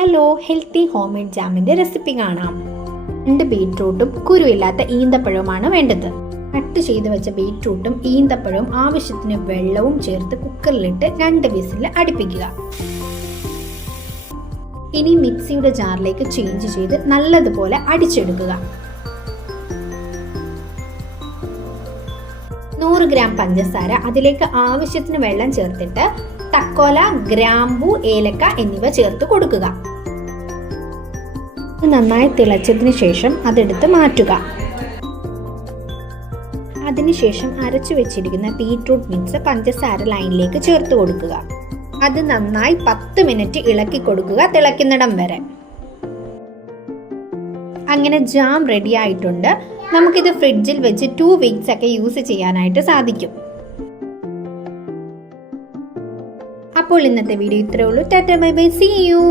Hello, healthy home made ജാമിന്റെ recipe കാണാം. 2 ബീറ്റ്റൂട്ടും കുരുവില്ലാത്ത ഈന്തപ്പഴവുമാണ് വേണ്ടത്. കട്ട് ചെയ്ത് വെച്ച ബീറ്റ്റൂട്ടും ഈന്തപ്പഴവും ആവശ്യത്തിന് വെള്ളവും ചേർത്ത് കുക്കറിലിട്ട് 2 വിസിൽ അടുപ്പിക്കുക. ഇനി മിക്സിയുടെ ജാറിലേക്ക് ചേഞ്ച് ചെയ്ത് നല്ലതുപോലെ അടിച്ചെടുക്കുക. 100 ഗ്രാം പഞ്ചസാര, അതിലേക്ക് ആവശ്യത്തിന് വെള്ളം ചേർത്തിട്ട് തക്കോല, ഗ്രാമ്പു, ഏലക്ക എന്നിവ ചേർത്ത് കൊടുക്കുക. നന്നായി തിളച്ചതിന് ശേഷം അതെടുത്ത് മാറ്റുക. അതിനുശേഷം അരച്ചു വെച്ചിരിക്കുന്ന ബീറ്റ്റൂട്ട് മിക്സ് പഞ്ചസാര ലൈനിലേക്ക് ചേർത്ത് കൊടുക്കുക. അത് നന്നായി 10 മിനിറ്റ് ഇളക്കി കൊടുക്കുക, തിളയ്ക്കുന്നിടം വരെ. അങ്ങനെ ജാം റെഡി ആയിട്ടുണ്ട്. നമുക്കിത് ഫ്രിഡ്ജിൽ വെച്ച് 2 വീക്സ് ഒക്കെ യൂസ് ചെയ്യാനായിട്ട് സാധിക്കും. അപ്പോൾ ഇന്നത്തെ വീഡിയോ ഇത്രയേ ഉള്ളൂ. Tata, bye bye, see U.